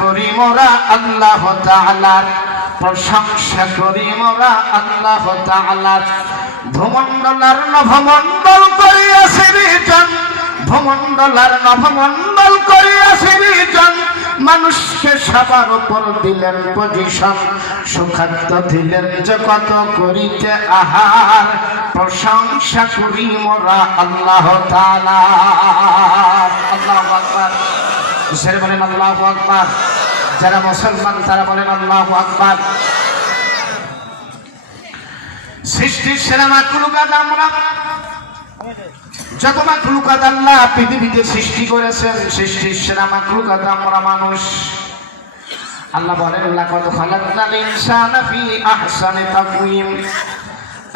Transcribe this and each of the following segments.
করি মোরা আল্লাহ তাআলার প্রশংসা করি মোরা আল্লাহ তাআলার। ভূমণ্ডলার নভমণ্ডল করিয়াছে জন ভূমণ্ডলার নভমণ্ডল করিয়াছে জন মানুষকে সবার উপর দিলেন পজিশন সুখাদ্য দিলেন জগত করিতে আহার। প্রশংসা করি মোরা আল্লাহ তাআলা আল্লাহ আকবার। বলেন আল্লাহু আকবার। যারা মুসলমান, তারা বলেন, আল্লাহু আকবার। সৃষ্টির সেরা মাকলুকাত আমরা যত মাকলুকাত আল্লাহ পৃথিবীতে সৃষ্টি করেছেন, সৃষ্টির সেরা মাকলুকাত আমরা মানুষ। আল্লাহ বলেন খালাকনাল ইনসানা ফি আহসানি তাকওয়িম।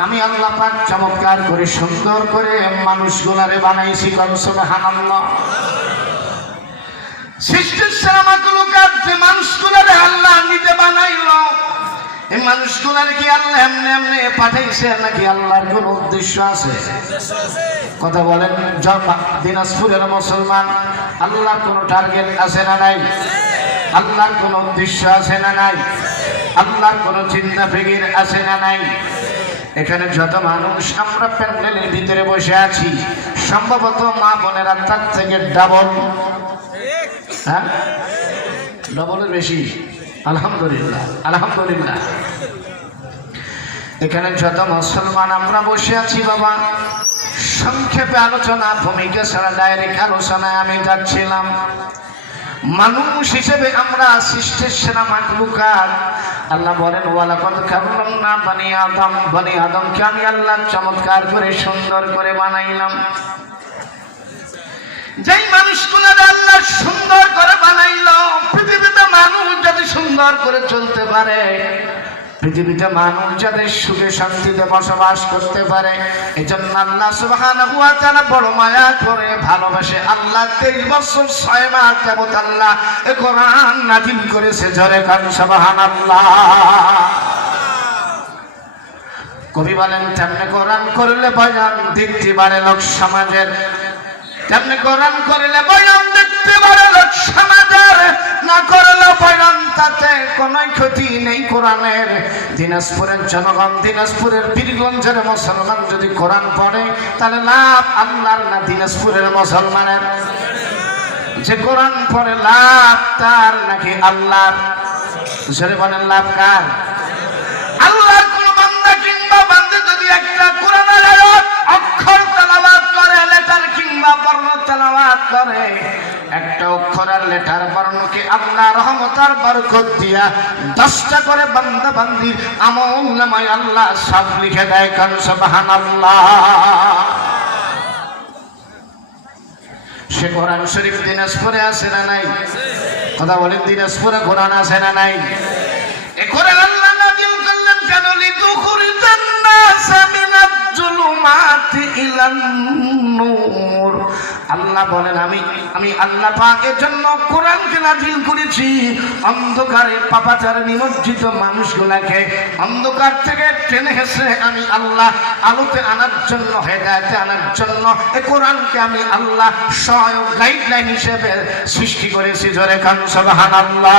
আমি আল্লাহ পাক চমৎকার করে, সুন্দর করে মানুষগুলারে বানাইছি কোন সুবহানাল্লাহ। সৃষ্টির সেরা যে মানুষগুলারে আল্লাহ নিজে বানাইলো, এই মানুষগুলার কি আল্লাহ এমনি এমনি পাঠাইছে নাকি আল্লাহর কোন উদ্দেশ্য আছে? কথা বলেন দিনাজপুরের মুসলমান, আল্লাহর কোন টার্গেট আছে না নাই? আল্লাহর কোন উদ্দেশ্য আছে না নাই? আল্লাহর কোন চিন্তা ফিকির আছে না নাই? এখানে যত মানুষ, আমরা প্যান্ডেলের ভিতরে বসে আছি, সম্ভবত মা বোনেরা তার থেকে ডাবল হ্যাঁ? ডবলের বেশি। আলহামদুলিল্লাহ আলহামদুলিল্লাহ। এখানে যত মুসলমান আমরা বসে আছি বাবা, সংক্ষেপে আলোচনা, ভূমিকা ছাড়া ডাইরেক্ট আলোচনায় আমি যাচ্ছিলাম। মানুষ হিসেবে আমরা সৃষ্টির সেরা মাকলুকাত আল্লাহ বলেন, ওয়ালাকাদ কাররামনা বানি আদম। বানি আদমকে আমি আল্লাহ চমৎকার করে সুন্দর করে বানাইলাম। যেই মানুষগুলো আল্লাহ সুন্দর করে বানাইল, পৃথিবীতে মানুষ যদি সুন্দর করে চলতে পারে, পৃথিবীতে মানুষ যাদের সুখে শান্তিতে বসবাস করতে পারে এই জন্য আল্লাহ সুবহানাহু ওয়া তাআলা বড় মায়া করে ভালোবাসে। আল্লাহ 23 বছর 6 মাস যাবত আল্লাহ এ কোরআন নাযিল করেছে, জোরে কান সুবহানাল্লাহ। কবি বলেন, তেমনি কোরআন করলে বয়ান দেখতে পারে লোক সমাজের তেমনি কোরআন করলে বয়ান দেখতে পারে লোক সমাজের। না করলে বয়ান তাতে কোনো ক্ষতি নেই কোরআনের। দিনাজপুরের জনগণ, দিনাজপুরের বীরগঞ্জের মুসলমান যদি কোরআন পড়ে, তাহলে লাভ আল্লাহর না দিনাজপুরের মুসলমানের? যে কোরআন পড়ে লাভ তার নাকি আল্লাহ বলেন, লাভ কার? করে একটা অক্ষরের লেটার বর্ণকে আল্লাহ রহমতার বরকত দিয়া দশটা করে বান্দা বান্দির আমল নামায় আল্লাহ সব লিখে দেয় কান সুবহানাল্লাহ। সে কোরআন শরীফ দিনাজপুরে আছে না নাই? কথা বলেন, দিনাজপুরে কোরআন আছে না নাই? এ কোরআন আল্লাহ নাযিল করলেন কেন? লিতুখরিজান নাস মিনাজ জুলুমাতি ইলান আল্লাহ বলেন, আমি আমি আল্লাহ পাকের জন্য কোরআনকে নাযিল করেছি। অন্ধকারে পাপাচারে নিমজ্জিত মানুষগুলাকে অন্ধকার থেকে টেনে হেসে আমি আল্লাহ আলোতে আনার জন্য, হেদায়েতে আনার জন্য এ কোরআনকে আমি আল্লাহ সহায়ক গাইডলাইন হিসেবে সৃষ্টি করেছি। জোরে খান সুবহানাল্লাহ।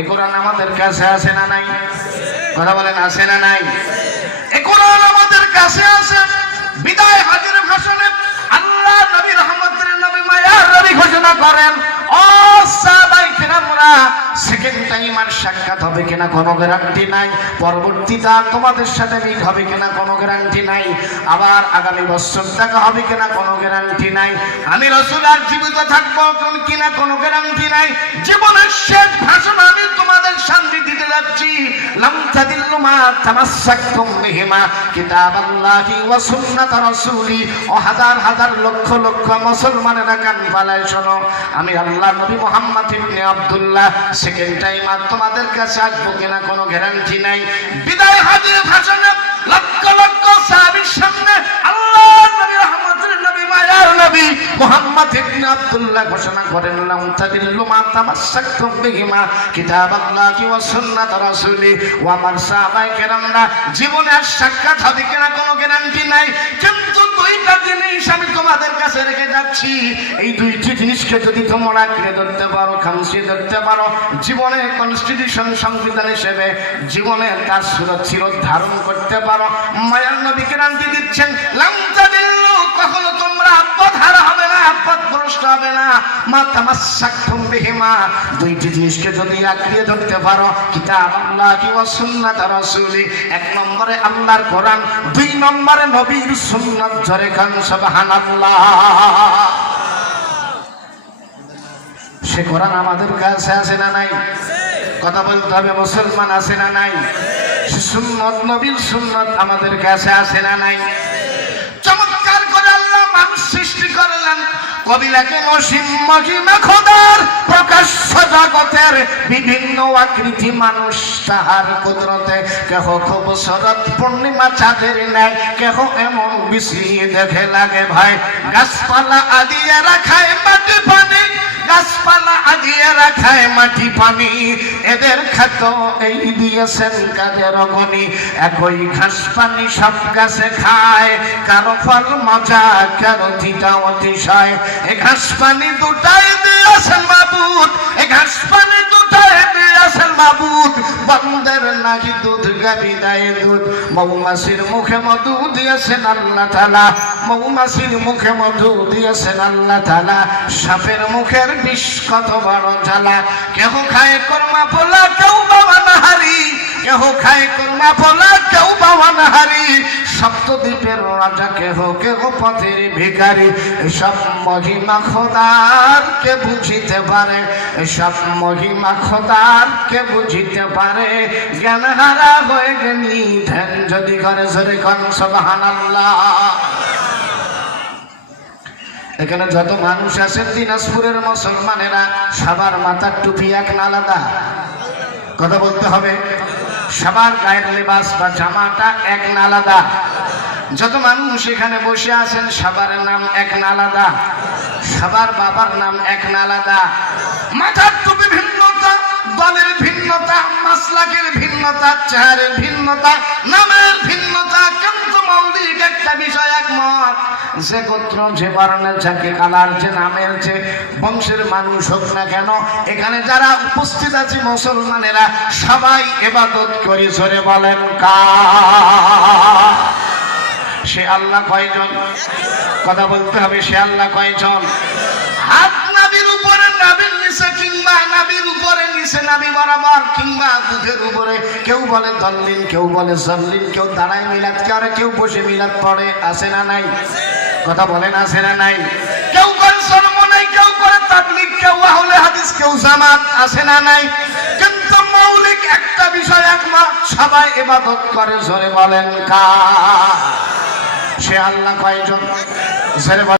এ কোরআন আমাদের কাছে আছে না নাই? কথা বলেন, আছে না নাই? এ কোরআন আমাদের কাছে আছে। বিদায় হাজির ভাষণে আল্লাহ নবী রহমতের নবী মায়ার নবী ঘোষণা করেন। ও সাহাবাই কিরামরা সেকেন্ড টাইম আর সাক্ষাৎ হবে কিনা কোনো গ্যারান্টি নাই। পরবর্তীতে আর তোমাদের সাথে মিট হবে কিনা কোনো গ্যারান্টি নাই। আবার আগামী বছর দেখা হবে কিনা কোনো গ্যারান্টি নাই। আমি রসুল আর জীবিত থাকব কিনা কোনো গ্যারান্টি নাই। জীবনের শেষ ভাষণ আমি তোমাদের সামনে দিতে যাচ্ছি। লাম তাদিল্লু মা তামাসসাকতুম বিহিমা কিতাবাল্লাহি ওয়া সুন্নাত রাসূলি। ও হাজার হাজার লক্ষ লক্ষ মুসলমানেরা কান পালায় শোনো। আমি আল্লাহ নবী মুহাম্মদ ইবনে আব্দুল্লাহ সেকেন্ড টাইম আর তোমাদের কাছে আসব কিনা কোনো গ্যারান্টি নাই। বিদায় হাজির ভাষণে লক্ষ লক্ষ সাহাবীর সামনে আল্লাহ নবী রহমতুল নবী, মায়ার নবী মুহাম্মদ ইবনে আব্দুল্লাহ ঘোষণা করেন, লাম তাদিল্লু মা তামাসসাকতুম বিহিমা কিতাবাল্লাহি ওয়া সুন্নাত রাসূলি। ওয়া আমার সাহাবায়ে কেরামরা জীবনে সাক্ষাৎ হবে কিনা কোনো গ্যারান্টি নাই। কিন্তু দুইটা জিনিস আমি তোমাদের কাছে রেখে যাচ্ছি? এই দুইটি জিনিসকে যদি তোমরা আঁকড়ে ধরতে পারো খামসি ধরতে পারো, জীবনে কনস্টিটিউশন সংবিধান হিসেবে জীবনে তার সুরক্ষিত ধারণ করতে পারো। মায়ার বিক্রান্তি ক্রান্তি দিচ্ছেন, লামতা পথভ্রষ্ট হবে না মা দুইটি জিনিসকে যদি আঁকড়িয়ে ধরতে পারো, কিতাব আল্লাহ কি ওয়া সুন্নাত রাসূলি, এক নম্বরে আল্লাহর কোরআন, দুই নম্বরে নবীর সুন্নাত, জরে খান সুবহানাল্লাহ। সে কোরআন আমাদের কাছে আছে না নাই? কথা বলতে হবে, মুসলমান আছে না নাই? সুন্নত, নবীর সুন্নত আমাদের কাছে আছে না নাই? মানুষ সৃষ্টি করলেন। কবিলাকে মসিম মহিমা খোদার প্রকাশ্য জগতের বিভিন্ন আকৃতি মানুষ তাহার কুদরতে কেহ খুব শরৎ পূর্ণিমা চাঁদের নেয় কেহ এমন গাছপালা আদিয়ে রাখায় মাটি পানি গাছপালা আগিয়ে রাখায় মাটি পানি। এদের খাদ্য এই দিয়েছেন কাদের অগণি। একই ঘাস পানি সব গাছে খায়, কারও ফল মজা, কারও থিটা অতিশয়। এ ঘাস পানি দুটাই দিয়েছেন মাবুদ, এ ঘাস পানি দুটাই নাকি দুধ মৌমাছির মুখে মধু দিয়েছেন আল্লাহ মৌমাছির মুখে মধু দিয়েছেন আল্লাহ তালা সাপের মুখের বিষ কত বড় জ্বালা। কেহ খায় কর্মা পোলা, কেউ বাবা নাহারি কেহ খায় কর্মা পোলা, কেউ বাবা নাহারি সপ্তদ্বীপের রাজা, কেহ কেহ পথের ভিখারি। এসব মহিমা খোদার কে বুঝিতে পারে। এসব মহিমা খোদার কে বুঝিতে পারে। জ্ঞান হারা হয়ে গেলি, ধ্যান যদি করে সরে কন, সবহানাল্লাহ। এখানে যত মানুষ আছেন দিনাজপুরের মুসলমানেরা, সবার মাথার টুপি এক আলাদা। কথা বলতে হবে, সবার গায়ের লেবাস বা জামাটা এক আলাদা। যত মানুষ এখানে বসে আছেন, সবার নাম এক আলাদা। সবার বাবার নাম এক আলাদা। মাথার টুপি ভিন্নতা দলের ভিন্নতা, মাসলাকের ভিন্নতা, চেহারের ভিন্নতা, নামের ভিন্নতা কিন্তু মৌলিক একটা বিষয় একমত। যে গোত্র, যে বর্ণের যাকে কালার, যে নামের যে বংশের মানুষ হোক না কেন, এখানে যারা উপস্থিত আছে মুসলমানেরা, সবাই এবাদত করি জোরে বলেন, কা? সে আল্লাহ কয়জন? কথা বলতে হবে, সে আল্লাহ কয়জন? হাত নিচে নাবি বরাবর, কিংবা দুধের উপরে কেউ বলে দল্লিন, কেউ বলে জল্লিন, কেউ দাঁড়ায় মিলাদ করে কেউ বসে মিলাদ পড়ে, আছে না নাই? কথা বলেন, আছে না নাই? কেউ করে কেউ করে তাবলিগ, কেউ আহলে হাদিস, কেউ জামাত, আছে না নাই? কিন্তু মৌলিক একটা বিষয় সবাই ইবাদত করে, জোরে বলেন কা সে আল্লাহ কয়জন? জোরে